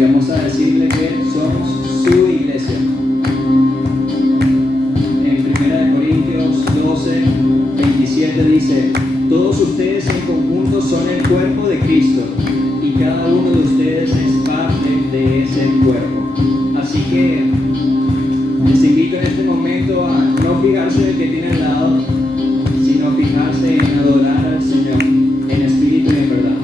Vamos a decirle que somos su iglesia. En 1 Corintios 12, 27 dice: todos ustedes en conjunto son el cuerpo de Cristo y cada uno de ustedes es parte de ese cuerpo. Así que les invito en este momento a no fijarse del que tiene al lado, sino fijarse en adorar al Señor en espíritu y en verdad.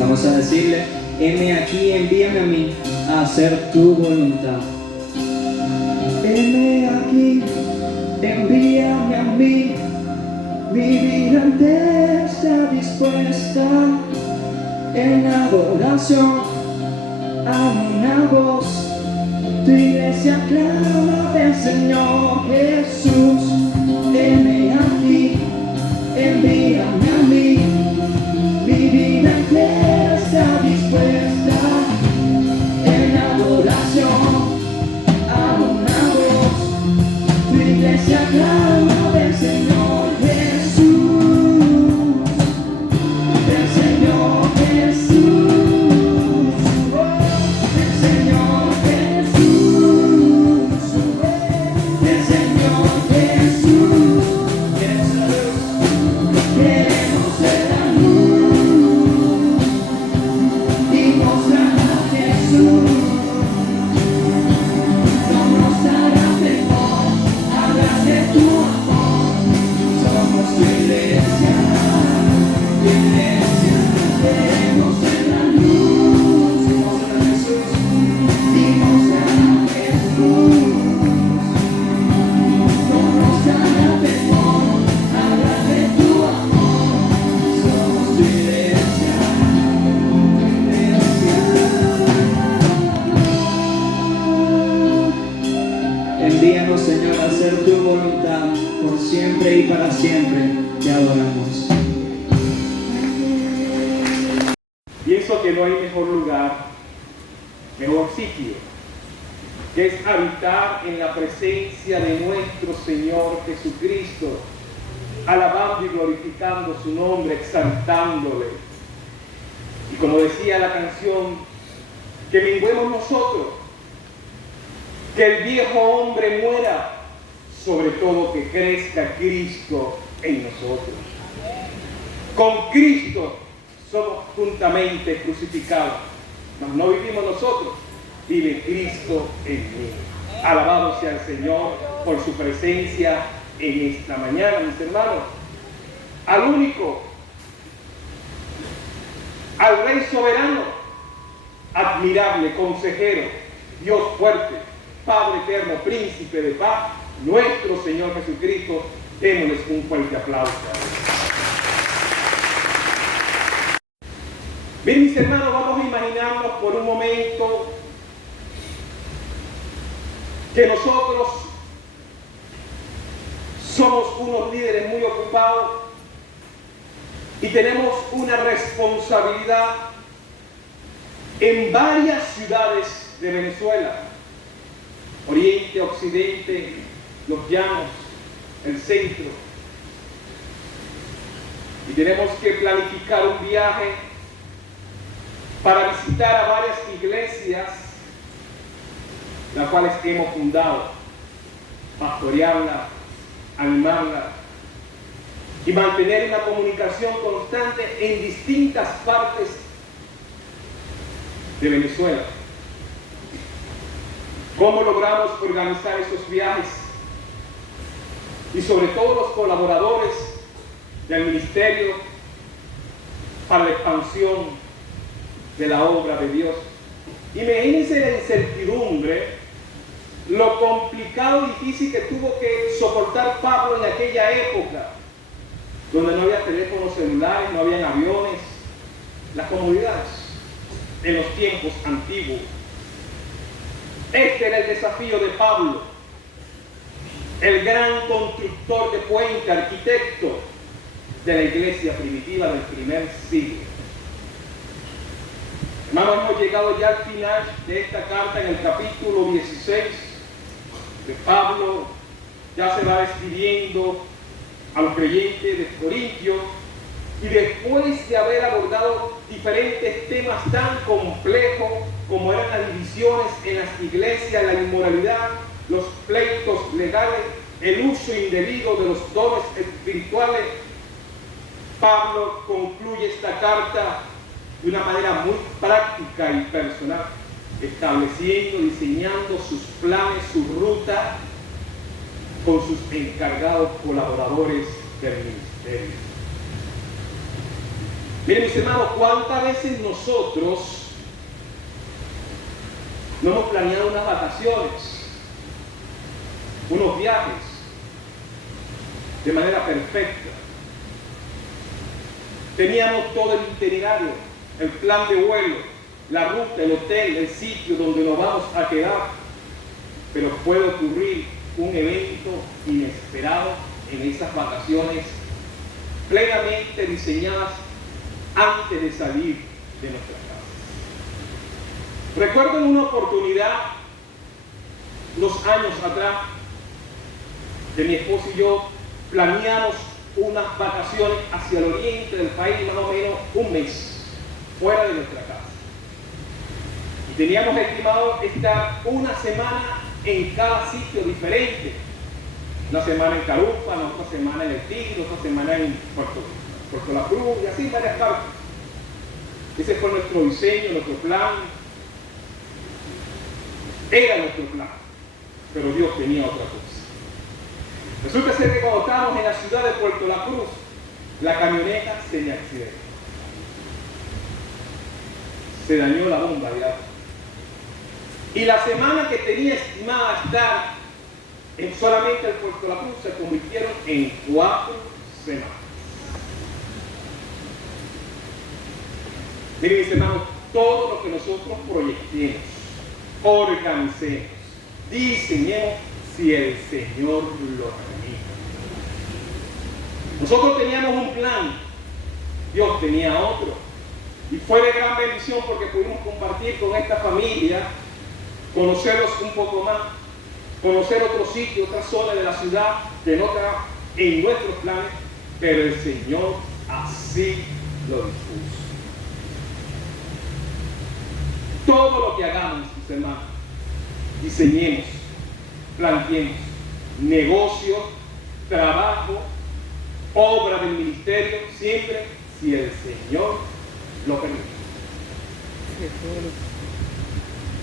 Vamos a decirle: heme aquí, envíame a mí a hacer tu voluntad. Heme aquí, envíame a mí, mi vida entera está dispuesta en adoración a una voz. Tu iglesia clama del Señor Jesús. Heme aquí, envíame a mí, mi vida entera está dispuesta en adoración a una voz. Tu iglesia clama del Señor Jesús, del Señor Jesús, del Señor Jesús, del Señor Jesús. Queremos ser la luz y mostrar a Jesús. No nos hará temor hablar de tu amor. Somos tu iglesia, tu iglesia. Queremos ser la luz y mostrar a Jesús, y mostrar a Jesús. No nos hará temor hablar de tu amor. Somos tu iglesia, tu iglesia. Envíanos, Señor, a hacer tu voluntad por siempre y para siempre. Te adoramos. Pienso que no hay mejor lugar, mejor sitio que es habitar en la presencia de nuestro Señor Jesucristo, alabando y glorificando su nombre, exaltándole. Y como decía la canción, que menguemos nosotros, que el viejo hombre muera, sobre todo que crezca Cristo en nosotros. Con Cristo somos juntamente crucificados, mas no vivimos nosotros, vive Cristo en mí. Alabado sea el Señor por su presencia en esta mañana, mis hermanos. Al único, al Rey soberano, admirable, consejero, Dios fuerte, Padre eterno, príncipe de paz, nuestro Señor Jesucristo, démosles un fuerte aplauso. Bien, mis hermanos, vamos a imaginarnos por un momento que nosotros somos unos líderes muy ocupados y tenemos una responsabilidad en varias ciudades de Venezuela, Oriente, Occidente, los Llanos, el centro. Y tenemos que planificar un viaje para visitar a varias iglesias, las cuales hemos fundado, pastorearla, animarla y mantener una comunicación constante en distintas partes de Venezuela. ¿Cómo logramos organizar esos viajes? Y sobre todo los colaboradores del ministerio para la expansión de la obra de Dios. Imagínense la incertidumbre, lo complicado y difícil que tuvo que soportar Pablo en aquella época, donde no había teléfonos celulares, no habían aviones, las comodidades en los tiempos antiguos. Este era el desafío de Pablo, el gran constructor de puente, arquitecto de la iglesia primitiva del primer siglo. Hermanos, hemos llegado ya al final de esta carta, en el capítulo 16 de Pablo. Ya se va despidiendo a los creyentes de Corintio, y después de haber abordado diferentes temas tan complejos como eran las divisiones en las iglesias, la inmoralidad, los pleitos legales, el uso indebido de los dones espirituales, Pablo concluye esta carta de una manera muy práctica y personal, estableciendo, diseñando sus planes, su ruta, con sus encargados colaboradores del ministerio. Miren, mis hermanos, ¿cuántas veces nosotros no hemos planeado unas vacaciones, unos viajes, de manera perfecta? Teníamos todo el itinerario, el plan de vuelo, la ruta, el hotel, el sitio donde nos vamos a quedar, pero puede ocurrir un evento inesperado en esas vacaciones plenamente diseñadas antes de salir de nuestra casa. Recuerdo en una oportunidad, unos años atrás, que mi esposo y yo planeamos unas vacaciones hacia el oriente del país, más o menos un mes, fuera de nuestra casa. Y teníamos estimado estar una semana en cada sitio diferente. Una semana en Carupa, otra semana en El Tigre, otra semana en Puerto La Cruz, y así varias partes. Ese fue nuestro diseño, nuestro plan. Era nuestro plan, pero Dios tenía otra cosa. Resulta ser que cuando estábamos en la ciudad de Puerto La Cruz, la camioneta se me accidentó. Se dañó la bomba de agua. Y la semana que tenía estimada estar solamente en Puerto La Cruz se convirtieron en 4 semanas. Miren, mis hermanos, todo lo que nosotros proyectemos, organicemos, diseñemos, si el Señor lo permite. Nosotros teníamos un plan, Dios tenía otro, y fue de gran bendición porque pudimos compartir con esta familia conocerlos un poco más, conocer otro sitio, otra zona de la ciudad que no está en nuestros planes, pero el Señor así lo dispuso. Todo lo que hagamos, mis hermanos, diseñemos, planteemos, negocio, trabajo, obra del ministerio, siempre si el Señor lo permite.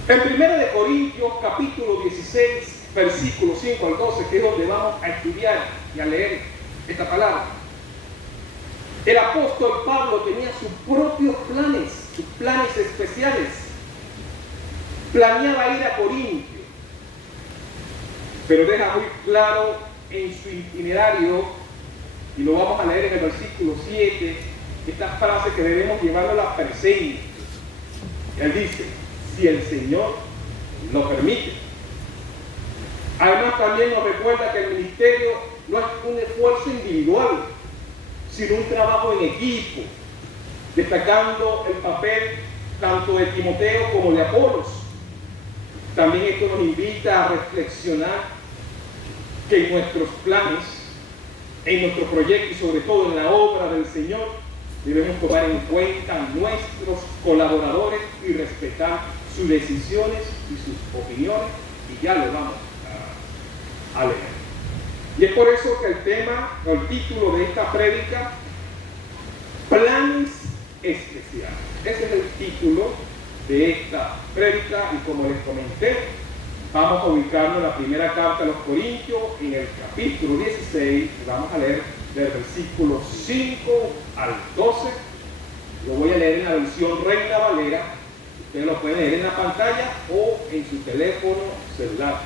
En 1 Corintios capítulo 16, versículos 5 al 12, que es donde vamos a estudiar y a leer esta palabra, el apóstol Pablo tenía sus propios planes especiales. Planeaba ir a Corintio, pero deja muy claro en su itinerario, y lo vamos a leer en el versículo 7, esta frase que debemos llevarla a la presente. Él dice, si el Señor lo permite. Además también nos recuerda que el ministerio no es un esfuerzo individual, sino un trabajo en equipo, destacando el papel tanto de Timoteo como de Apolos. También esto nos invita a reflexionar que en nuestros planes, en nuestro proyecto y sobre todo en la obra del Señor, debemos tomar en cuenta a nuestros colaboradores y respetar sus decisiones y sus opiniones, y ya lo vamos a leer. Y es por eso que el tema o el título de esta prédica, planes especiales. Ese es el título de esta prédica, y como les comenté, vamos a ubicarnos en la primera carta a los Corintios, en el capítulo 16, y vamos a leer del versículo 5 al 12. Lo voy a leer en la versión Reina Valera. Ustedes lo pueden leer en la pantalla o en su teléfono celular.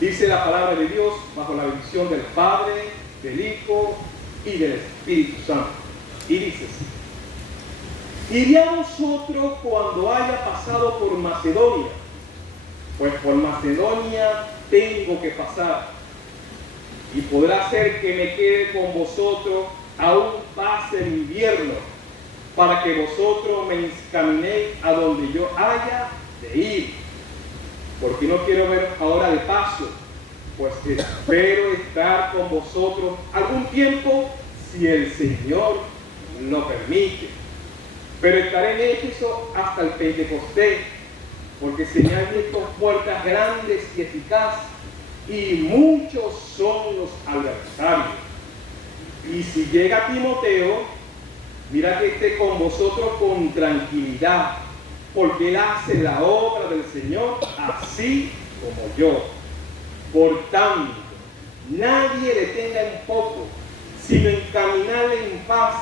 Dice la palabra de Dios bajo la bendición del Padre, del Hijo y del Espíritu Santo. Y dice así: iré a vosotros cuando haya pasado por Macedonia, pues por Macedonia tengo que pasar, y podrá ser que me quede con vosotros aún pase el invierno, para que vosotros me encaminéis a donde yo haya de ir, porque no quiero ver ahora de paso, pues espero estar con vosotros algún tiempo, si el Señor lo permite. Pero estaré en Éfeso hasta el Pentecostés, porque se me han abierto puertas grandes y eficaces, y muchos son los adversarios. Y si llega Timoteo, mira que esté con vosotros con tranquilidad, porque él hace la obra del Señor así como yo. Por tanto, nadie le tenga en poco, sino encaminarle en paz,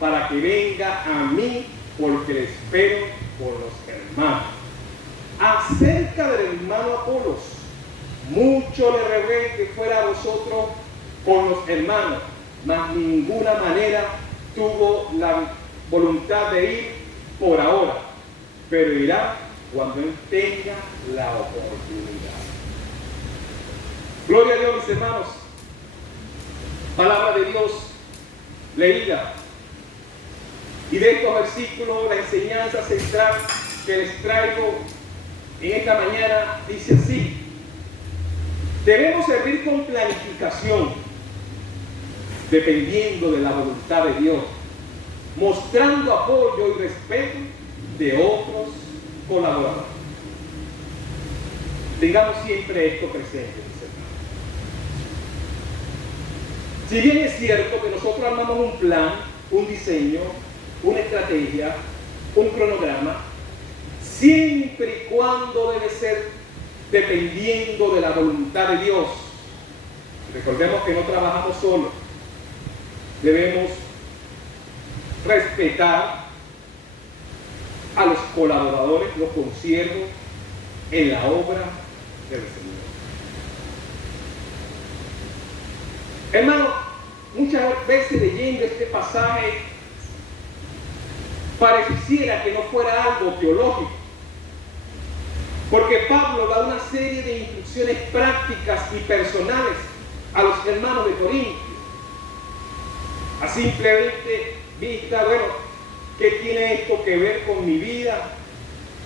para que venga a mí, porque le espero por los hermanos. Acerca del hermano Apolos, mucho le rogué que fuera a vosotros con los hermanos, mas ninguna manera tuvo la voluntad de ir por ahora, pero irá cuando él tenga la oportunidad. Gloria a Dios, mis hermanos. Palabra de Dios leída. Y de estos versículos, la enseñanza central que les traigo en esta mañana dice así: debemos servir con planificación, dependiendo de la voluntad de Dios, mostrando apoyo y respeto de otros colaboradores. Tengamos siempre esto presente, mis hermanos. Si bien es cierto que nosotros armamos un plan, un diseño, una estrategia, un cronograma, siempre y cuando debe ser dependiendo de la voluntad de Dios. Recordemos que no trabajamos solos. Debemos respetar a los colaboradores, los consiervos en la obra del Señor. Hermano, muchas veces leyendo este pasaje pareciera que no fuera algo teológico, porque Pablo da una serie de instrucciones prácticas y personales a los hermanos de Corinto. A simple vista, bueno, ¿qué tiene esto que ver con mi vida?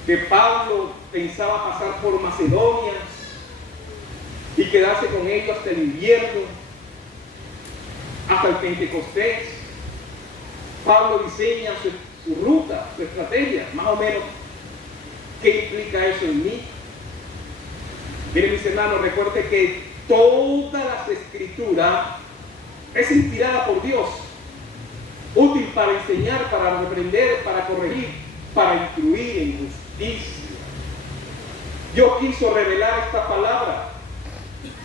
que Pablo pensaba pasar por Macedonia y quedarse con ellos hasta el invierno, hasta el Pentecostés. Pablo diseña su ruta, su estrategia, más o menos. ¿Qué implica eso en mí? Miren, mis hermanos, recuerde que todas las escrituras es inspirada por Dios, útil para enseñar, para reprender, para corregir, para instruir en justicia. Dios quiso revelar esta palabra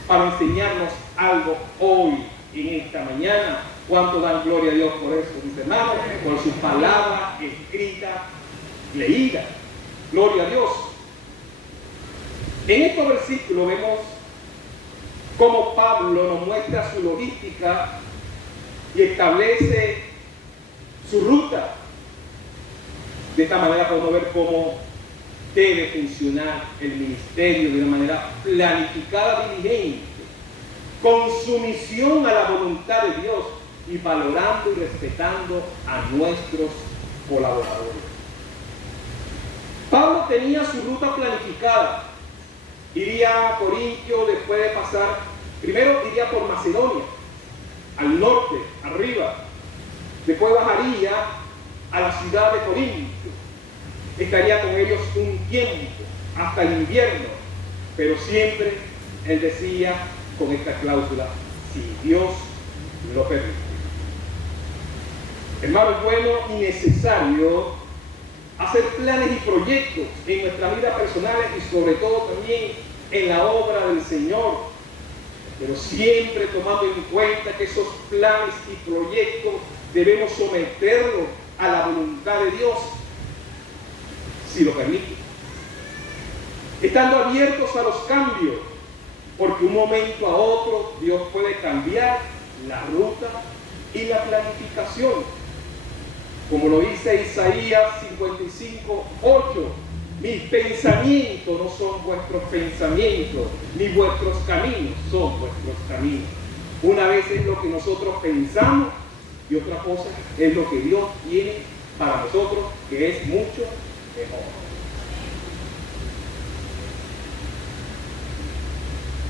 para enseñarnos algo hoy, en esta mañana. ¿Cuánto dan gloria a Dios por eso, mis hermanos? Por su palabra escrita, leída. Gloria a Dios. En estos versículos vemos cómo Pablo nos muestra su logística y establece su ruta. De esta manera podemos ver cómo debe funcionar el ministerio de una manera planificada, diligente, con sumisión a la voluntad de Dios y valorando y respetando a nuestros colaboradores. Pablo tenía su ruta planificada. Iría a Corintio, después de pasar, primero iría por Macedonia, al norte, arriba. Después bajaría a la ciudad de Corinto. Estaría con ellos un tiempo, hasta el invierno. Pero siempre él decía con esta cláusula: si Dios lo permite. Hermano, es bueno y necesario hacer planes y proyectos en nuestras vidas personales y sobre todo también en la obra del Señor, pero siempre tomando en cuenta que esos planes y proyectos debemos someterlos a la voluntad de Dios, si lo permite, estando abiertos a los cambios, porque un momento a otro Dios puede cambiar la ruta y la planificación. Como lo dice Isaías 55:8, mis pensamientos no son vuestros pensamientos, ni vuestros caminos son vuestros caminos. Una vez es lo que nosotros pensamos y otra cosa es lo que Dios tiene para nosotros, que es mucho mejor.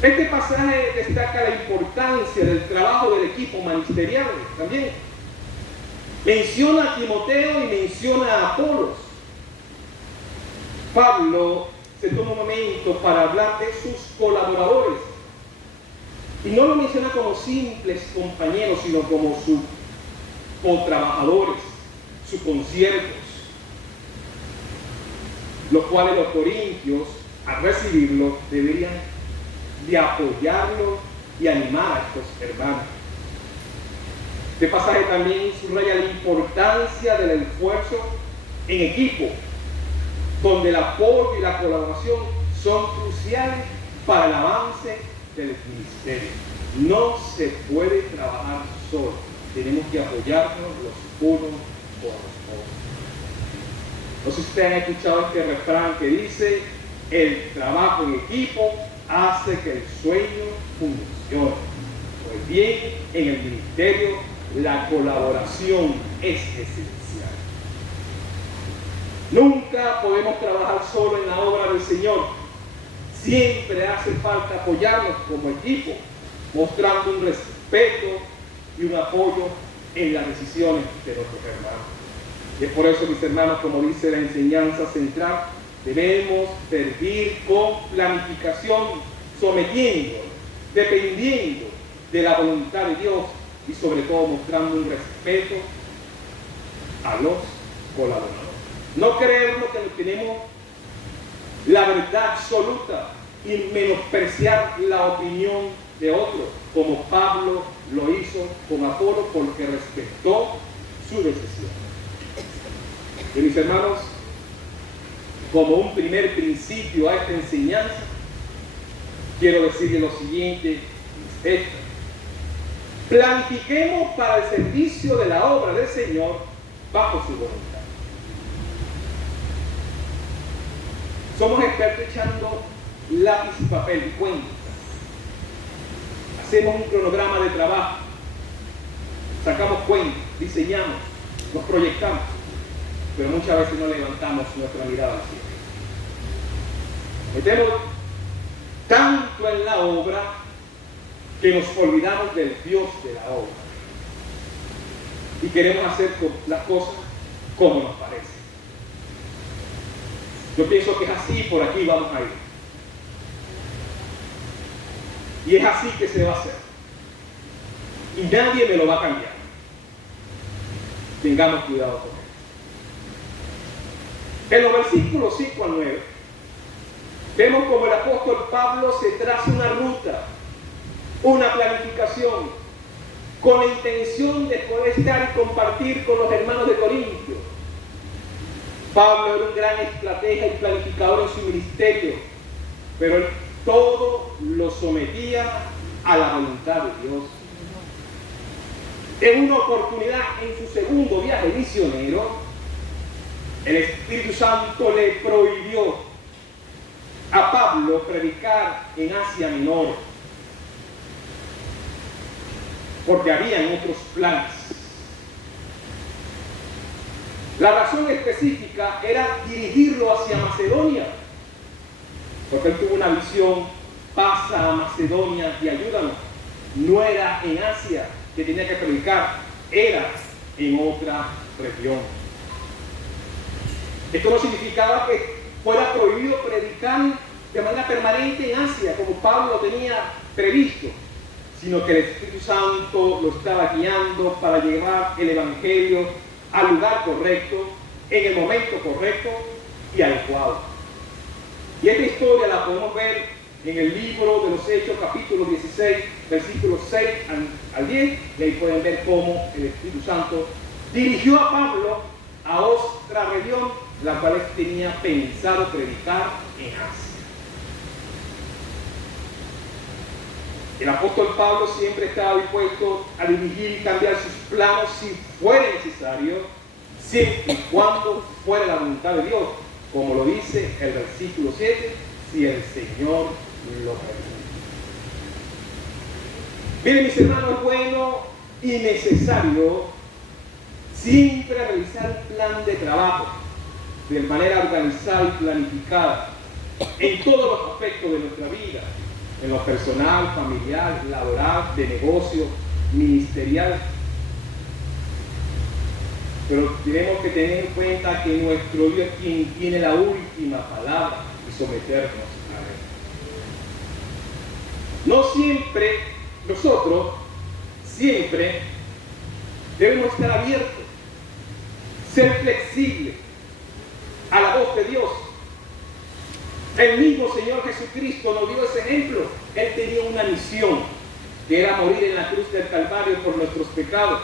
Este pasaje destaca la importancia del trabajo del equipo ministerial también. Menciona a Timoteo y menciona a Apolos. Pablo se toma un momento para hablar de sus colaboradores. Y no lo menciona como simples compañeros, sino como sus co-trabajadores, sus conciertos, los cuales los corintios, al recibirlo, deberían de apoyarlo y animar a estos hermanos. Este pasaje también subraya la importancia del esfuerzo en equipo, donde el apoyo y la colaboración son cruciales para el avance del ministerio. No se puede trabajar solo, tenemos que apoyarnos los unos por los otros. No sé si ustedes han escuchado este refrán que dice: el trabajo en equipo hace que el sueño funcione. Pues bien, en el ministerio la colaboración es esencial. Nunca podemos trabajar solo en la obra del Señor. Siempre hace falta apoyarnos como equipo, mostrando un respeto y un apoyo en las decisiones de nuestros hermanos. Y es por eso, mis hermanos, como dice la enseñanza central, debemos servir con planificación, sometiendo, dependiendo de la voluntad de Dios y sobre todo mostrando un respeto a los colaboradores. No creernos que tenemos la verdad absoluta y menospreciar la opinión de otros, como Pablo lo hizo con Apolo, porque respetó su decisión. Y mis hermanos, como un primer principio a esta enseñanza, quiero decirles lo siguiente: planifiquemos para el servicio de la obra del Señor bajo su voluntad. Somos expertos echando lápiz y papel y cuentas. Hacemos un cronograma de trabajo, sacamos cuentas, diseñamos, nos proyectamos, pero muchas veces no levantamos nuestra mirada al cielo. Metemos tanto en la obra que nos olvidamos del Dios de la obra. Y queremos hacer las cosas como nos parece. Yo pienso que es así, por aquí vamos a ir. Y es así que se va a hacer. Y nadie me lo va a cambiar. Tengamos cuidado con él. En los versículos 5 al 9, vemos como el apóstol Pablo se traza una ruta, una planificación, con la intención de poder estar y compartir con los hermanos de Corintio. Pablo era un gran estratega y planificador en su ministerio, pero él todo lo sometía a la voluntad de Dios. En una oportunidad, en su segundo viaje misionero, el Espíritu Santo le prohibió a Pablo predicar en Asia Menor, porque habían otros planes. La razón específica era dirigirlo hacia Macedonia, porque él tuvo una visión: pasa a Macedonia y ayúdanos. No era en Asia que tenía que predicar, era en otra región. Esto no significaba que fuera prohibido predicar de manera permanente en Asia, como Pablo lo tenía previsto, sino que el Espíritu Santo lo estaba guiando para llevar el Evangelio al lugar correcto, en el momento correcto y adecuado. Y esta historia la podemos ver en el libro de los Hechos, capítulo 16, versículos 6 al 10, y ahí pueden ver cómo el Espíritu Santo dirigió a Pablo a otra región, la cual él tenía pensado predicar en Asia. El apóstol Pablo siempre estaba dispuesto a dirigir y cambiar sus planos si fuera necesario, siempre y cuando fuera la voluntad de Dios, como lo dice el versículo 7, si el Señor lo permite. Miren, mis hermanos, es bueno y necesario siempre realizar un plan de trabajo de manera organizada y planificada en todos los aspectos de nuestra vida, en lo personal, familiar, laboral, de negocio, ministerial. Pero tenemos que tener en cuenta que nuestro Dios es quien tiene la última palabra y someternos a Él. No siempre, nosotros siempre debemos estar abiertos, ser flexibles a la voz de Dios. El mismo Señor Jesucristo nos dio ese ejemplo. Él tenía una misión, que era morir en la cruz del Calvario por nuestros pecados.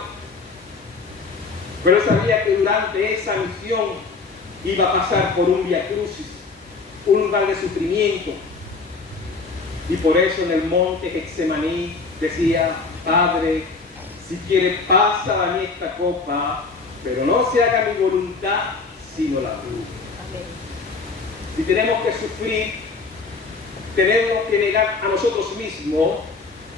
Pero él sabía que durante esa misión iba a pasar por un vía crucis, un lugar de sufrimiento. Y por eso en el monte Getsemaní decía: Padre, si quieres, pasa de mí esta copa, pero no se haga mi voluntad, sino la tuya. Si tenemos que sufrir, tenemos que negar a nosotros mismos,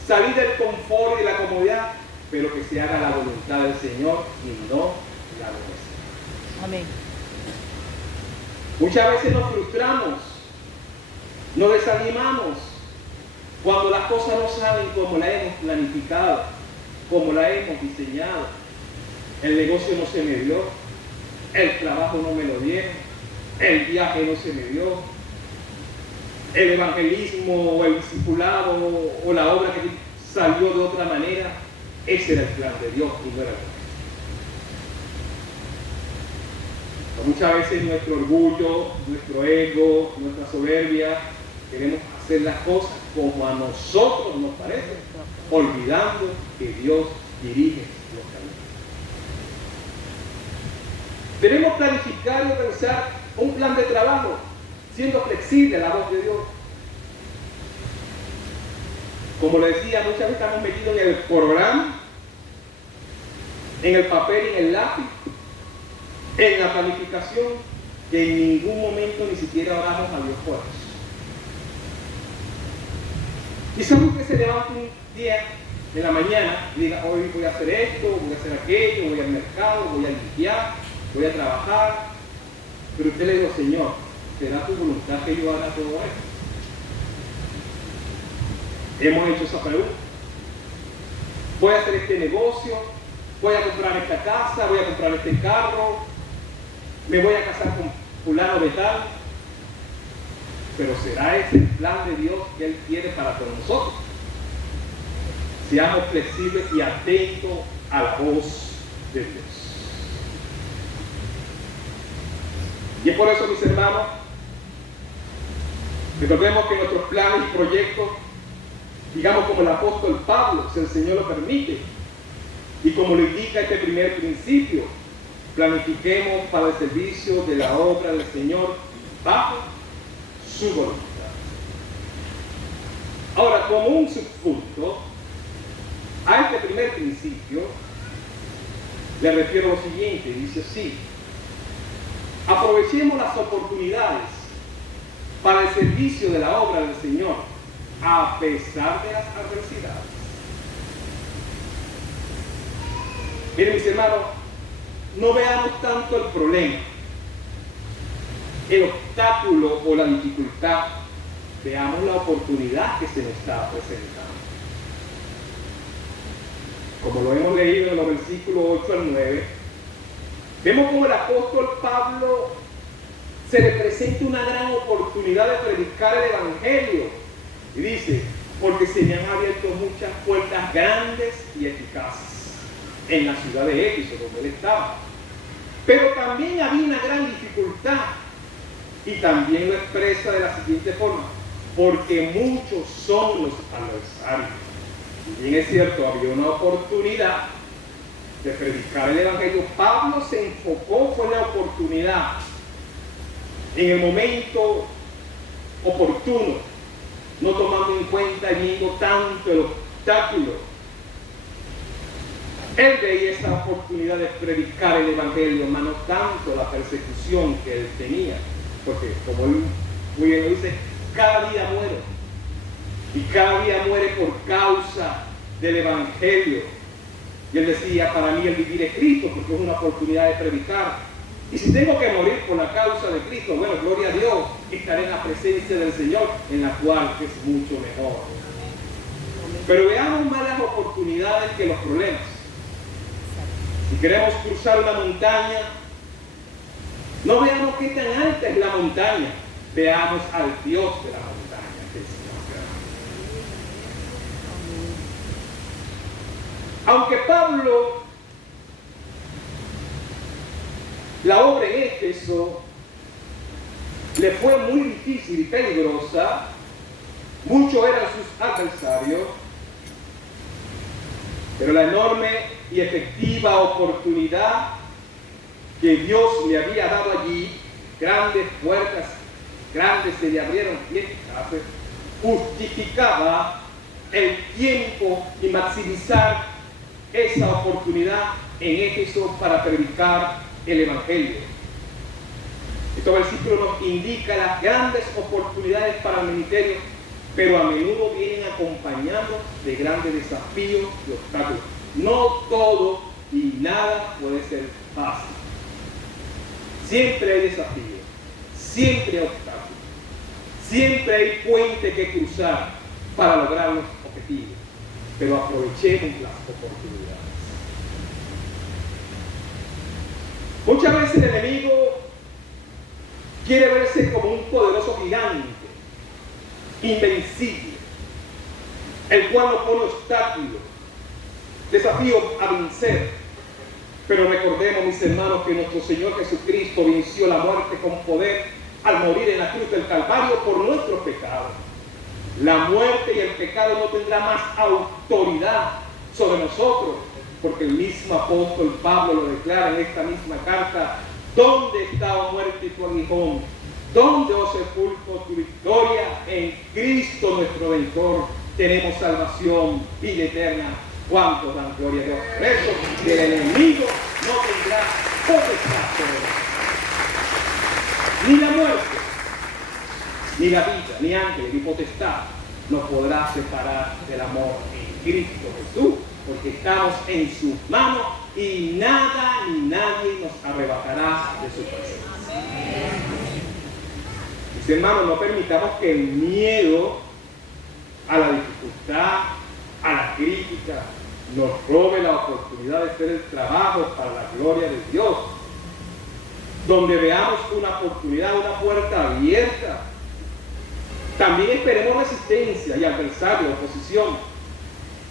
salir del confort y de la comodidad, pero que se haga la voluntad del Señor y no la nuestra. Amén. Muchas veces nos frustramos, nos desanimamos cuando las cosas no salen como las hemos planificado, como las hemos diseñado. El negocio no se me dio, el trabajo no me lo dieron, el viaje no se me dio, el evangelismo o el discipulado o la obra que salió de otra manera. Ese era el plan de Dios y no era el nuestro. Muchas veces nuestro orgullo, nuestro ego, nuestra soberbia, queremos hacer las cosas como a nosotros nos parece, olvidando que Dios dirige los caminos. Debemos planificar y organizar un plan de trabajo, siendo flexible a la voz de Dios. Como le decía, muchas veces estamos metidos en el programa, en el papel y en el lápiz, en la planificación, que en ningún momento ni siquiera oramos a Dios por eso. Quizás usted se levanta un día en la mañana y diga: hoy voy a hacer esto, voy a hacer aquello, voy al mercado, voy a limpiar, voy a trabajar. Pero usted le dijo: Señor, ¿será tu voluntad que yo haga todo esto? Hemos hecho esa pregunta. Voy a hacer este negocio, voy a comprar esta casa, voy a comprar este carro, me voy a casar con fulano de tal. Pero ¿será ese el plan de Dios que Él quiere para con nosotros? Seamos flexibles y atentos a la voz de Dios. Y es por eso, mis hermanos, recordemos que nuestros planes y proyectos, digamos como el apóstol Pablo, si el Señor lo permite, y como lo indica este primer principio, planifiquemos para el servicio de la obra del Señor bajo su voluntad. Ahora, como un subpunto a este primer principio, le refiero lo siguiente, dice así: aprovechemos las oportunidades para el servicio de la obra del Señor, a pesar de las adversidades. Miren, mis hermanos, no veamos tanto el problema, el obstáculo o la dificultad, veamos la oportunidad que se nos está presentando. Como lo hemos leído en los versículos 8 al 9, vemos como el apóstol Pablo se le presenta una gran oportunidad de predicar el Evangelio. Y dice: porque se me han abierto muchas puertas grandes y eficaces en la ciudad de Éfeso, donde él estaba. Pero también había una gran dificultad, y también lo expresa de la siguiente forma: porque muchos son los adversarios. Y bien es cierto, había una oportunidad de predicar el Evangelio. Pablo se enfocó con la oportunidad, en el momento oportuno, no tomando en cuenta y viendo tanto el obstáculo. Él veía esa oportunidad de predicar el Evangelio, más no tanto la persecución que él tenía, porque como él muy bien lo dice, cada día muere, y cada día muere por causa del Evangelio. Y él decía: para mí el vivir es Cristo, porque es una oportunidad de predicar. Y si tengo que morir por la causa de Cristo, bueno, gloria a Dios, estaré en la presencia del Señor, en la cual es mucho mejor. Pero veamos más las oportunidades que los problemas. Si queremos cruzar una montaña, no veamos qué tan alta es la montaña, veamos al Dios de la montaña, que es Dios. Aunque Pablo, la obra en Éfeso le fue muy difícil y peligrosa, muchos eran sus adversarios, pero la enorme y efectiva oportunidad que Dios le había dado allí, grandes puertas, grandes se le abrieron y eficaces, justificaba el tiempo y maximizar esa oportunidad en Éfeso para predicar el Evangelio. Este versículo nos indica las grandes oportunidades para el ministerio, pero a menudo vienen acompañados de grandes desafíos y obstáculos. No todo y nada puede ser fácil. Siempre hay desafíos, siempre hay obstáculos, siempre hay puentes que cruzar para lograr los objetivos, pero aprovechemos las oportunidades. Muchas veces el enemigo quiere verse como un poderoso gigante, invencible, el cual no pone obstáculos, desafíos a vencer. Pero recordemos, mis hermanos, que nuestro Señor Jesucristo venció la muerte con poder al morir en la cruz del Calvario por nuestros pecados. La muerte y el pecado no tendrá más autoridad sobre nosotros, porque el mismo apóstol Pablo lo declara en esta misma carta: ¿dónde está, oh muerte, tu aguijón? ¿Dónde, oh sepulcro, tu victoria? En Cristo nuestro Redentor tenemos salvación, vida eterna. ¿Cuántos dan gloria a Dios? Por eso, el enemigo no tendrá potestad sobre nosotros. Ni la muerte, ni la vida, ni ángel, ni potestad nos podrá separar del amor en Cristo Jesús, porque estamos en sus manos y nada ni nadie nos arrebatará de su presencia. Mis hermanos, no permitamos que el miedo a la dificultad, a la crítica, nos robe la oportunidad de hacer el trabajo para la gloria de Dios. Donde veamos una oportunidad, una puerta abierta. También esperemos resistencia y adversario, oposición,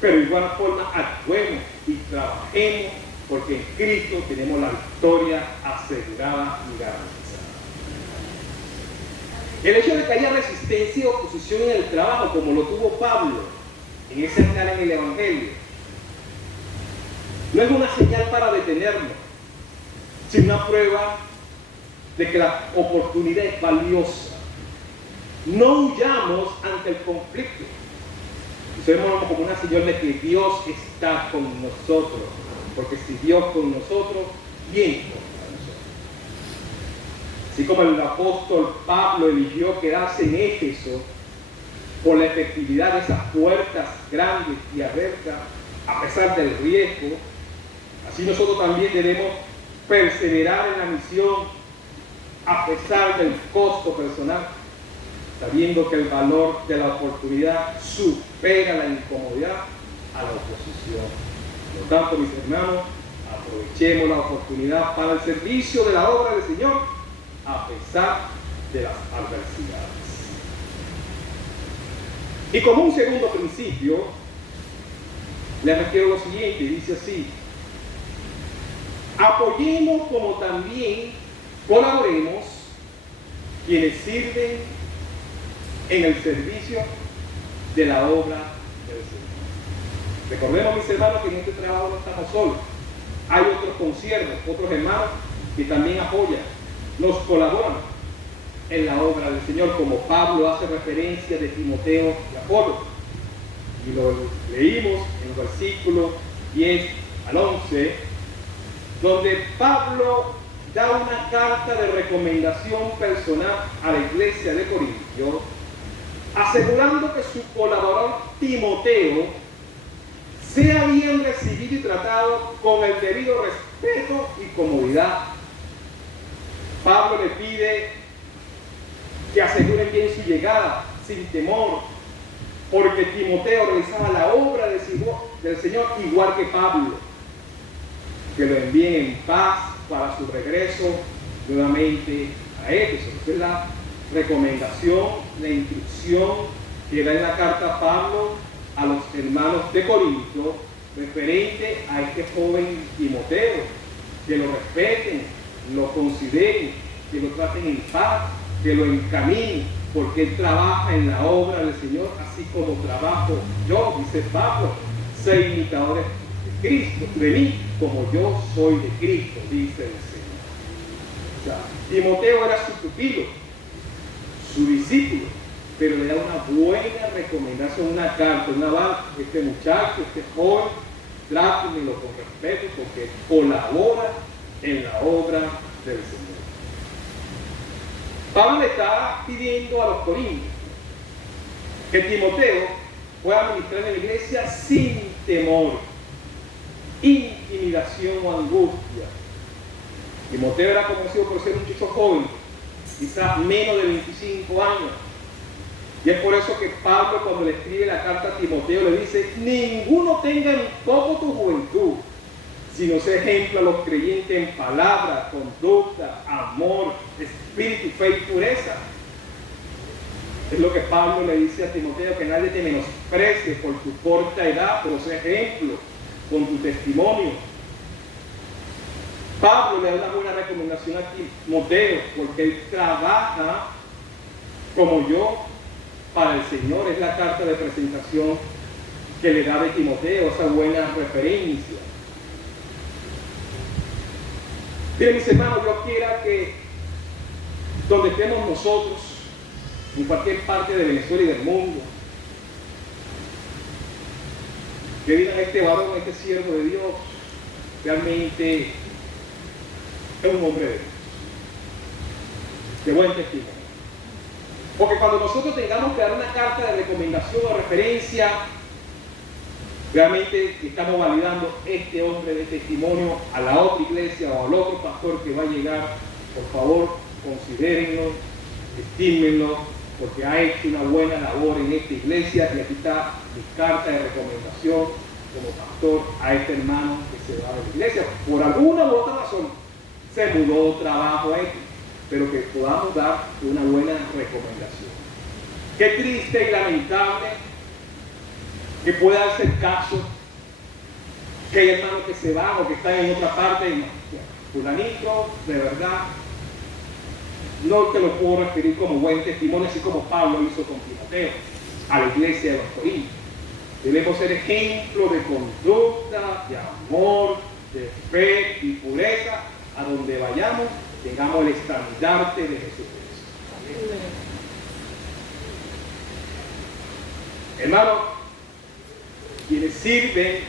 pero de igual forma actuemos y trabajemos, porque en Cristo tenemos la victoria asegurada y garantizada. El hecho de que haya resistencia y oposición en el trabajo, como lo tuvo Pablo en ese andar en el Evangelio, no es una señal para detenernos, sino una prueba de que la oportunidad es valiosa. No huyamos ante el conflicto. Usemos como una señal de que Dios está con nosotros, porque si Dios con nosotros, ¿quién contra nosotros? Así como el apóstol Pablo eligió quedarse en Éfeso por la efectividad de esas puertas grandes y abiertas, a pesar del riesgo, así nosotros también debemos perseverar en la misión a pesar del costo personal, sabiendo que el valor de la oportunidad supera la incomodidad a la oposición. Por lo tanto, mis hermanos, aprovechemos la oportunidad para el servicio de la obra del Señor, a pesar de las adversidades. Y como un segundo principio, les refiero lo siguiente, dice así: apoyemos como también colaboremos quienes sirven en el servicio de la obra del Señor. Recordemos, mis hermanos, que en este trabajo no estamos solos. Hay otros conciertos, otros hermanos que también apoyan, nos colaboran en la obra del Señor, como Pablo hace referencia de Timoteo y Apolo. Y lo leímos en los versículos 10 al 11, donde Pablo da una carta de recomendación personal a la iglesia de Corintios, asegurando que su colaborador Timoteo sea bien recibido y tratado con el debido respeto y comodidad. Pablo le pide que aseguren bien su llegada, sin temor, porque Timoteo realizaba la obra del Señor igual que Pablo. Que lo envíen en paz para su regreso nuevamente a Éfeso. Esa es la recomendación, la instrucción que da en la carta Pablo a los hermanos de Corinto referente a este joven Timoteo, que lo respeten, lo consideren, que lo traten en paz, que lo encaminen, porque él trabaja en la obra del Señor, así como trabajo yo, dice Pablo, sé imitadores de Cristo, de mí, como yo soy de Cristo, dice el Señor. O sea, Timoteo era su pupilo, su discípulo, pero le da una buena recomendación, una carta, una avance. Este muchacho, este joven, trátenlo con respeto, porque colabora en la obra del Señor. Pablo le está pidiendo a los corintios que Timoteo pueda ministrar en la iglesia sin temor, intimidación o angustia. Timoteo era conocido por ser un chico joven, quizás menos de 25 años. Y es por eso que Pablo, cuando le escribe la carta a Timoteo, le dice: ninguno tenga en poco tu juventud, sino sea ejemplo a los creyentes en palabra, conducta, amor, espíritu, fe y pureza. Es lo que Pablo le dice a Timoteo, que nadie te menosprecie por tu corta edad, pero sea ejemplo con tu testimonio. Pablo le da una buena recomendación a Timoteo, porque él trabaja como yo para el Señor. Es la carta de presentación que le da de Timoteo, esa buena referencia. Miren, mis hermanos, Dios quiera que donde estemos nosotros, en cualquier parte de Venezuela y del mundo, que digan: este varón, este siervo de Dios, realmente es un hombre de Dios, de buen testimonio. Porque cuando nosotros tengamos que dar una carta de recomendación o referencia, realmente estamos validando este hombre de testimonio a la otra iglesia o al otro pastor que va a llegar. Por favor, considérenlo estímenlo, porque ha hecho una buena labor en esta iglesia, y aquí está mi carta de recomendación como pastor a este hermano que se va de la iglesia. Por alguna u otra razón se mudó trabajo a él, pero que podamos dar una buena recomendación. Qué triste y lamentable que pueda darse el caso que hay hermanos que se van o que están en otra parte. Fulanito, de verdad, no te lo puedo referir como buen testimonio, así como Pablo hizo con Timoteo, a la iglesia de los Corintios. Debemos ser ejemplo de conducta, de amor, de fe y pureza. A donde vayamos, tengamos el estandarte de Jesucristo. Hermanos, quienes sirven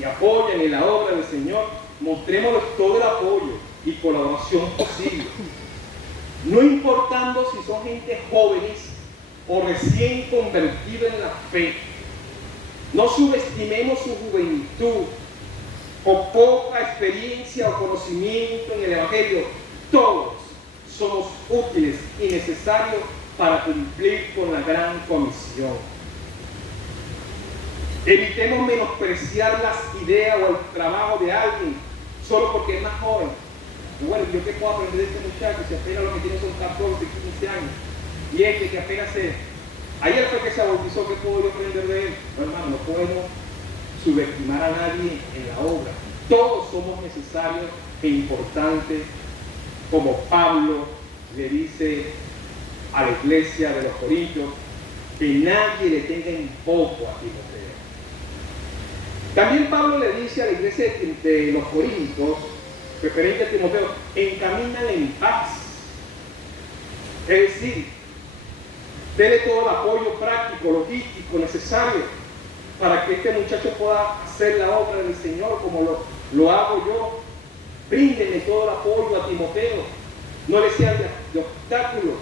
y apoyan en la obra del Señor, mostrémosles todo el apoyo y colaboración posible. No importando si son gente jóvenes o recién convertidos en la fe. No subestimemos su juventud o poca experiencia o conocimiento en el Evangelio. Todos somos útiles y necesarios para cumplir con la gran comisión. Evitemos menospreciar las ideas o el trabajo de alguien solo porque es más joven. Bueno, ¿yo qué puedo aprender de este muchacho si apenas lo que tiene son 14, 15 años? Y este que apenas ayer fue que se bautizó, ¿qué puedo yo aprender de él? No, hermano, no podemos subestimar a nadie en la obra. Todos somos necesarios e importantes, como Pablo le dice a la iglesia de los Corintios, que nadie le tenga en poco a Timoteo. También Pablo le dice a la iglesia de los Corintios, referente a Timoteo, encamínale en paz. Es decir, dele todo el apoyo práctico, logístico necesario para que este muchacho pueda hacer la obra del Señor como lo hago yo. Bríndenle todo el apoyo a Timoteo. No le sean de obstáculo.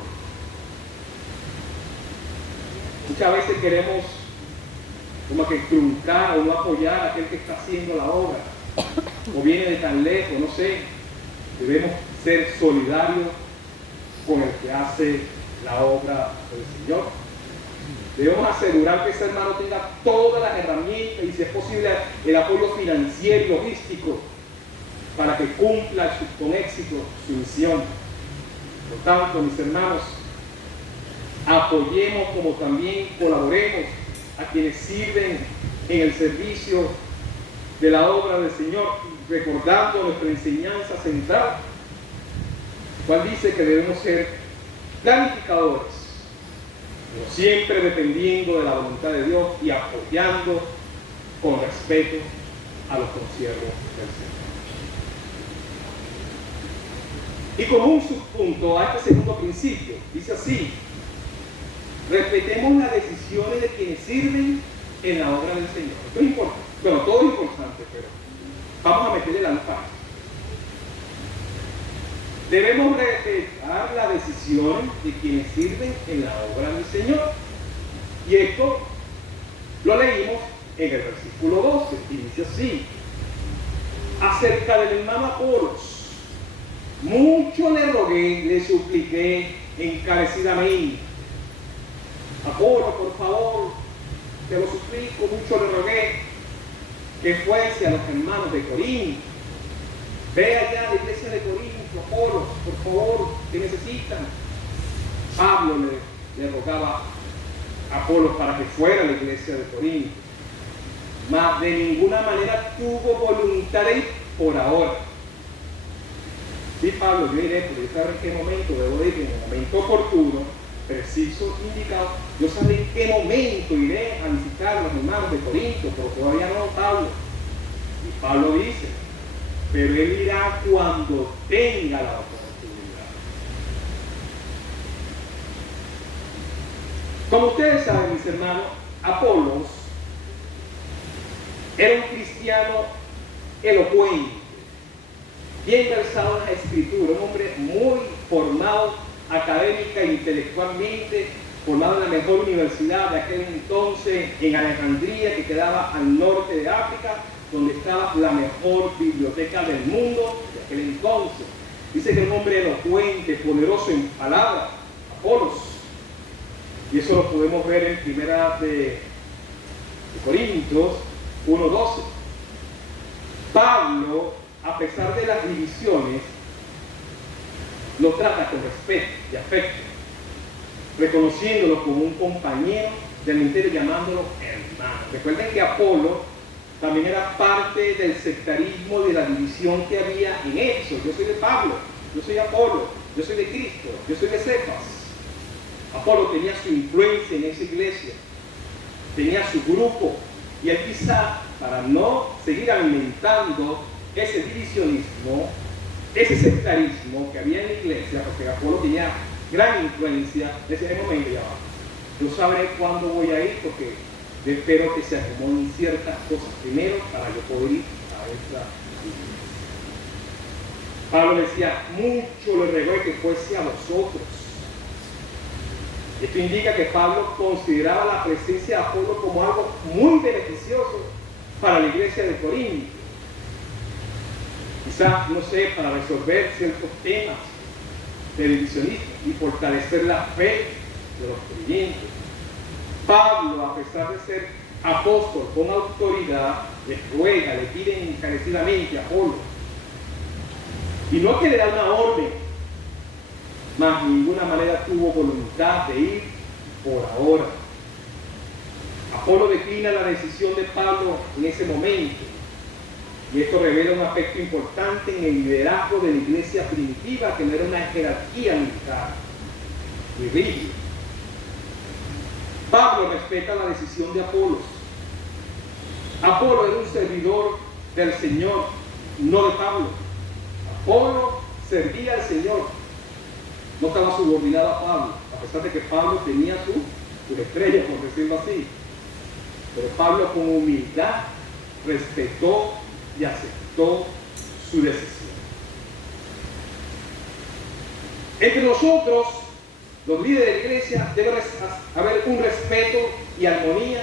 Muchas veces queremos como que truncar o no apoyar a aquel que está haciendo la obra, o viene de tan lejos, no sé. Debemos ser solidarios con el que hace la obra del Señor. Debemos asegurar que ese hermano tenga todas las herramientas y, si es posible, el apoyo financiero y logístico para que cumpla con éxito su misión. Por tanto, mis hermanos, apoyemos como también colaboremos a quienes sirven en el servicio de la obra del Señor, recordando nuestra enseñanza central, cual dice que debemos ser planificadores, pero siempre dependiendo de la voluntad de Dios y apoyando con respeto a los consiervos del Señor. Y como un subpunto a este segundo principio, dice así: respetemos las decisiones de quienes sirven en la obra del Señor. Esto es importante. Bueno, todo es importante, pero vamos a meterle la lupa. Debemos respetar la decisión de quienes sirven en la obra del Señor. Y esto lo leímos en el versículo 12, y dice así: acerca del hermano Apolos, mucho le rogué, le supliqué encarecidamente. Apolo, por favor, te lo suplico, mucho le rogué que fuese a los hermanos de Corinto. Ve allá a la iglesia de Corinto, Apolo, por favor, que necesitan. Pablo le rogaba a Apolo para que fuera a la iglesia de Corinto, mas de ninguna manera tuvo voluntad de ir por ahora. Sí, Pablo, yo iré, pero yo sabré en qué momento debo ir, en el momento oportuno, preciso, indicado. Yo sabré en qué momento iré a visitar a los hermanos de Corinto, pero todavía no, Pablo. Y Pablo dice, pero él irá cuando tenga la oportunidad. Como ustedes saben, mis hermanos, Apolos era un cristiano elocuente, bien versado en la escritura, un hombre muy formado académica e intelectualmente, formado en la mejor universidad de aquel entonces en Alejandría, que quedaba al norte de África, donde estaba la mejor biblioteca del mundo de aquel entonces. Dice que era un hombre elocuente, poderoso en palabras. Apolos. Y eso lo podemos ver en Primera de Corintios 1:12. Pablo, a pesar de las divisiones, lo trata con respeto y afecto, reconociéndolo como un compañero del ministerio, llamándolo hermano. Recuerden que Apolo también era parte del sectarismo, de la división que había en Éfeso. Yo soy de Pablo, yo soy de Apolo, yo soy de Cristo, yo soy de Cefas. Apolo tenía su influencia en esa iglesia, tenía su grupo, y él quizá, para no seguir alimentando ese divisionismo, ese sectarismo que había en la iglesia, porque Apolo tenía gran influencia, en ese momento ya va. Yo sabré cuándo voy a ir, porque yo espero que se acomoden ciertas cosas primero para yo poder ir a esa iglesia. Pablo decía, mucho le ruego que fuese a vosotros. Esto indica que Pablo consideraba la presencia de Apolo como algo muy beneficioso para la iglesia de Corinto. Quizás, no sé, para resolver ciertos temas de divisionismo y fortalecer la fe de los creyentes. Pablo, a pesar de ser apóstol con autoridad, les ruega, le pide encarecidamente a Apolo. Y no que le da una orden, mas de ninguna manera tuvo voluntad de ir por ahora. Apolo declina la decisión de Pablo en ese momento, y esto revela un aspecto importante en el liderazgo de la iglesia primitiva, que no era una jerarquía militar ni rígida. Pablo respeta la decisión de Apolos. Apolo era un servidor del Señor, no de Pablo. Apolo servía al Señor, no estaba subordinado a Pablo, a pesar de que Pablo tenía su estrella, por decirlo así. Pero Pablo, con humildad, respetó y aceptó su decisión. Entre nosotros, los líderes de la iglesia, debe haber un respeto y armonía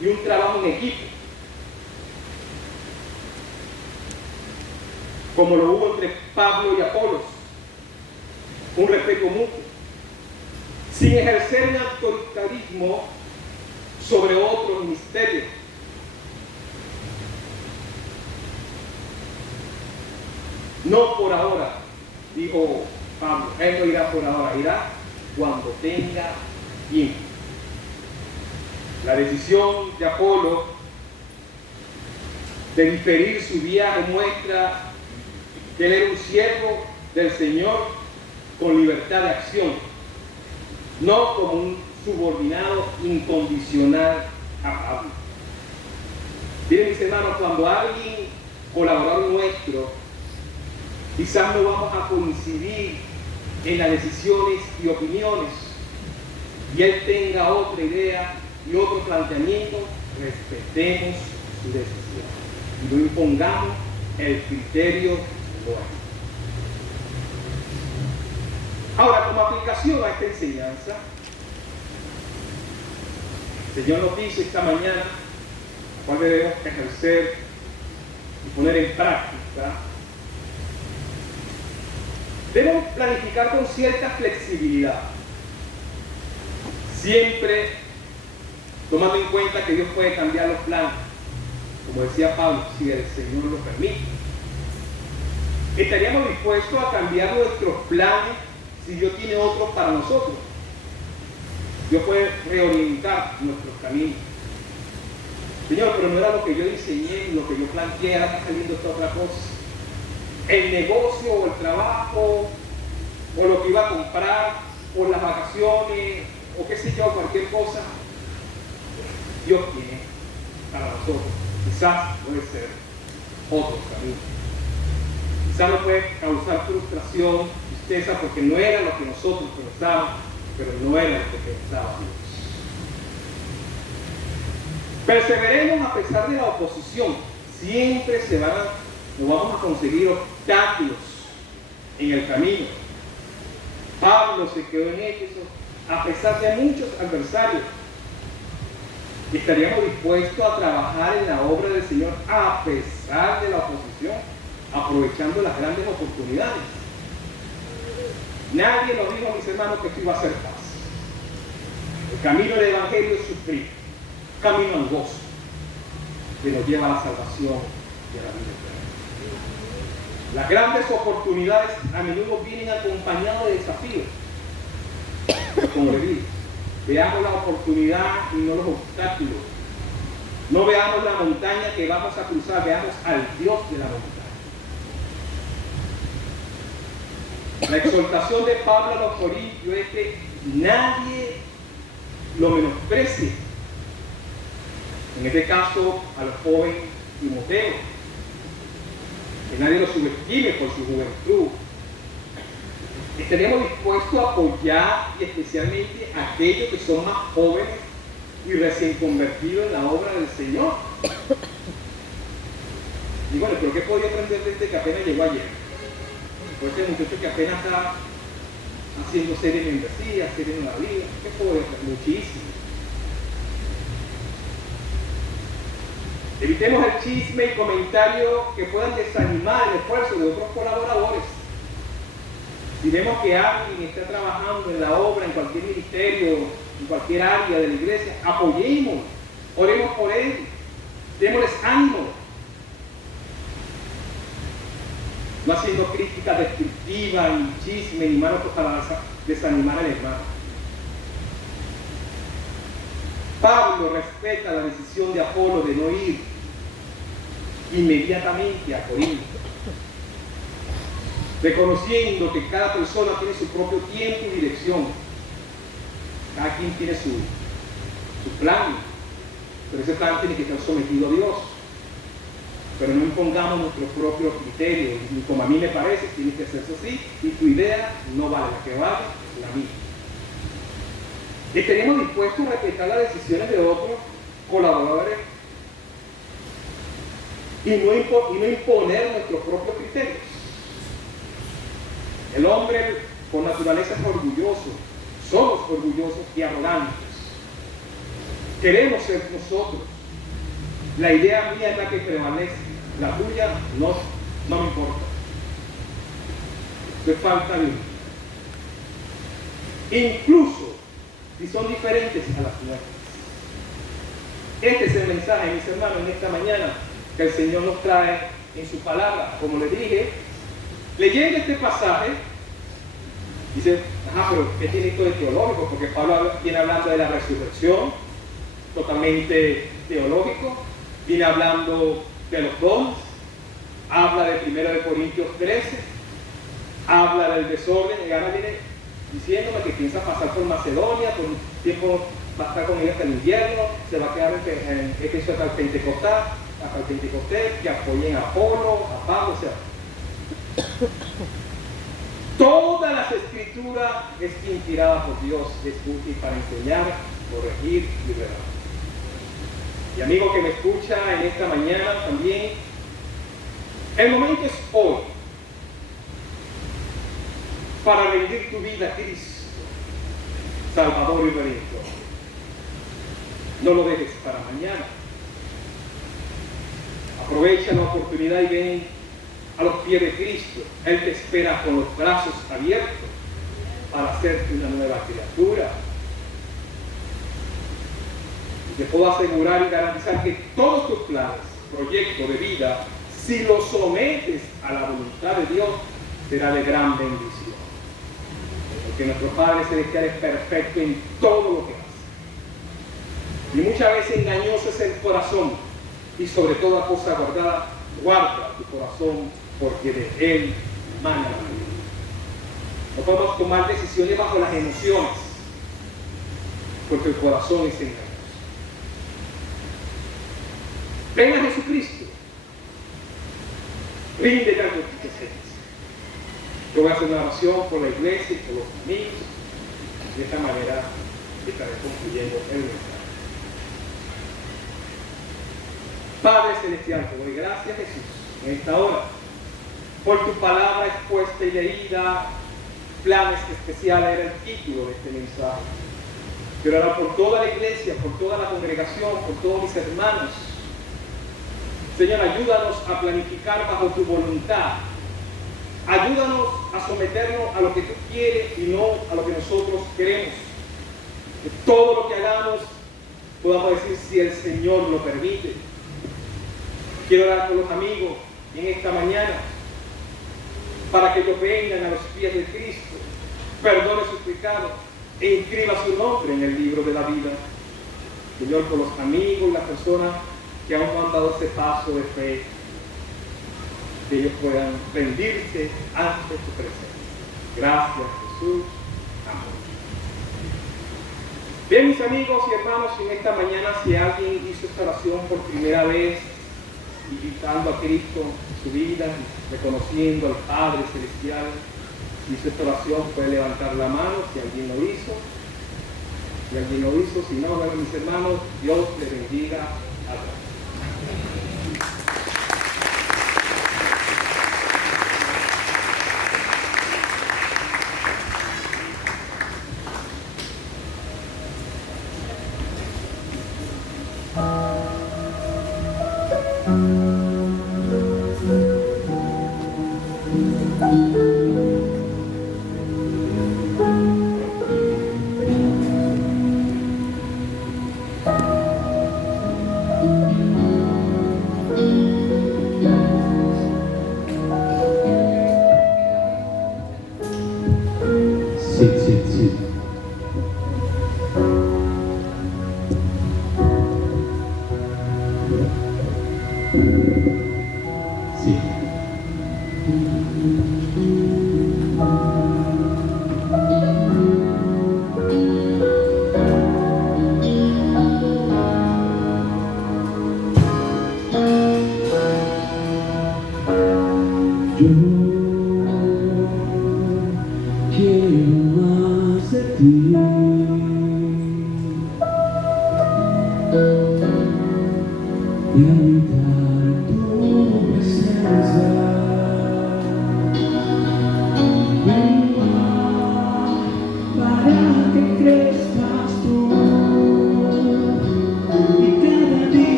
y un trabajo en equipo, como lo hubo entre Pablo y Apolos. Un respeto mutuo, sin ejercer un autoritarismo sobre otro ministerio. No por ahora, dijo Pablo, él no irá por ahora, irá cuando tenga tiempo. La decisión de Apolo de diferir su viaje muestra que él era un siervo del Señor con libertad de acción, no como un subordinado incondicional a Pablo. Miren, mis hermanos, cuando alguien colaborador nuestro, quizás no vamos a coincidir en las decisiones y opiniones, y él tenga otra idea y otro planteamiento, respetemos su decisión y no impongamos el criterio nuestro. Ahora, como aplicación a esta enseñanza, el Señor nos dice esta mañana cuál debemos ejercer y poner en práctica. Debemos planificar con cierta flexibilidad, siempre tomando en cuenta que Dios puede cambiar los planes, como decía Pablo, si el Señor lo permite. ¿Estaríamos dispuestos a cambiar nuestros planes si Dios tiene otros para nosotros? Dios puede reorientar nuestros caminos. Señor, pero no era lo que yo diseñé, lo que yo planteé, ahora está saliendo esta otra cosa. El negocio o el trabajo, o lo que iba a comprar, o las vacaciones, o qué sé yo, cualquier cosa, Dios tiene para nosotros. Quizás puede ser otro camino. Quizás nos puede causar frustración, tristeza, porque no era lo que nosotros pensábamos, pero no era lo que pensaba Dios. Perseveremos a pesar de la oposición. Siempre nos vamos a conseguir obstáculos en el camino. Pablo se quedó en Éfeso a pesar de muchos adversarios. ¿Estaríamos dispuestos a trabajar en la obra del Señor a pesar de la oposición, aprovechando las grandes oportunidades? Nadie nos dijo, mis hermanos, que esto iba a ser fácil. El camino del Evangelio es sufrir, camino angosto, que nos lleva a la salvación y a la vida eterna. Las grandes oportunidades a menudo vienen acompañadas de desafíos. Como le dije, veamos la oportunidad y no los obstáculos. No veamos la montaña que vamos a cruzar, veamos al Dios de la montaña. La exhortación de Pablo a los Corintios es que nadie lo menosprecie. En este caso, al joven Timoteo. Que nadie lo subestime por su juventud. Estaremos dispuestos a apoyar y especialmente a aquellos que son más jóvenes y recién convertidos en la obra del Señor. Y bueno, pero ¿qué podía aprender desde que apenas llegó ayer? Pues este muchacho que apenas está haciendo series en membresía, series en la vida, ¿qué puede hacer? Muchísimo. Evitemos el chisme y comentarios que puedan desanimar el esfuerzo de otros colaboradores. Si vemos que alguien está trabajando en la obra, en cualquier ministerio, en cualquier área de la iglesia, apoyemos, oremos por él, démosles ánimo. No haciendo críticas destructivas, ni chisme, ni malos para desanimar al hermano. Pablo respeta la decisión de Apolo de no ir inmediatamente a Corinto, reconociendo que cada persona tiene su propio tiempo y dirección. Cada quien tiene su plan, pero ese plan tiene que estar sometido a Dios. Pero no impongamos nuestros propios criterios, y como a mí me parece, tiene que hacerse así, y tu idea no vale, la que vale es la mía. Estaremos dispuestos a respetar las decisiones de otros colaboradores y no imponer nuestros propios criterios. El hombre por naturaleza es orgulloso, somos orgullosos y arrogantes. Queremos ser nosotros. La idea mía es la que prevalece, la tuya no me importa. Esto es falta de unidad. Incluso si son diferentes a las nuestras. Este es el mensaje, mis hermanos, en esta mañana que el Señor nos trae en su palabra. Como les dije, leyendo este pasaje, dice, pero ¿qué tiene esto de teológico? Porque Pablo viene hablando de la resurrección, totalmente teológico, viene hablando de los dones, habla de 1 Corintios 13, habla del desorden, y ahora viene diciéndome que piensa pasar por Macedonia, por un tiempo va a estar con ellos hasta el invierno, se va a quedar en Éfeso hasta el Pentecostés, que apoyen a Apolo, a Pablo, o sea. Todas las escrituras es inspirada por Dios, es útil para enseñar, corregir y revelar. Y amigo que me escucha en esta mañana también, el momento es hoy para rendir tu vida a Cristo, Salvador y Redentor. No lo dejes para mañana. Aprovecha la oportunidad y ven a los pies de Cristo. Él te espera con los brazos abiertos para hacerte una nueva criatura. Y te puedo asegurar y garantizar que todos tus planes, proyectos de vida, si los sometes a la voluntad de Dios, será de gran bendición. Porque nuestro Padre Celestial es perfecto en todo lo que hace. Y muchas veces engañoso es el corazón, y sobre toda cosa guarda tu corazón, porque de él mana la vida. No podemos tomar decisiones bajo las emociones, porque el corazón es engañoso. Ven a Jesucristo, ríndete a tu presencia. Yo voy a hacer una oración por la iglesia y por los amigos. De esta manera estaré concluyendo el mensaje. Padre Celestial, te doy gracias, Jesús, en esta hora, por tu palabra expuesta y leída. Planes especiales era el título de este mensaje. Quiero orar por toda la iglesia, por toda la congregación, por todos mis hermanos. Señor, ayúdanos a planificar bajo tu voluntad, Ayúdanos a someternos a lo que tú quieres y no a lo que nosotros queremos. Que todo lo que hagamos podamos decir si el Señor lo permite. Quiero orar con los amigos en esta mañana para que ellos vengan a los pies de Cristo, perdone sus pecados e inscriba su nombre en el libro de la vida. Señor, por los amigos y las personas que aún no han dado ese paso de fe, que ellos puedan rendirse ante tu presencia. Gracias, Jesús. Amén. Bien, mis amigos y hermanos, en esta mañana, si alguien hizo esta oración por primera vez, invitando a Cristo en su vida, reconociendo al Padre Celestial, hizo esta oración, puede levantar la mano si alguien lo hizo. Si alguien lo hizo, si no, bueno, mis hermanos, Dios les bendiga a todos.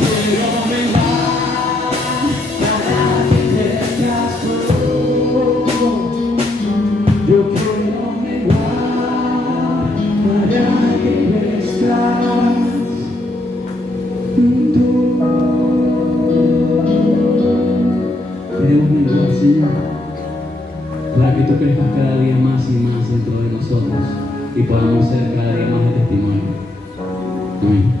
Queremos menguar, Señor, para que tú crezcas cada día más y más dentro de nosotros y podamos ser cada día más de testimonio. Amén.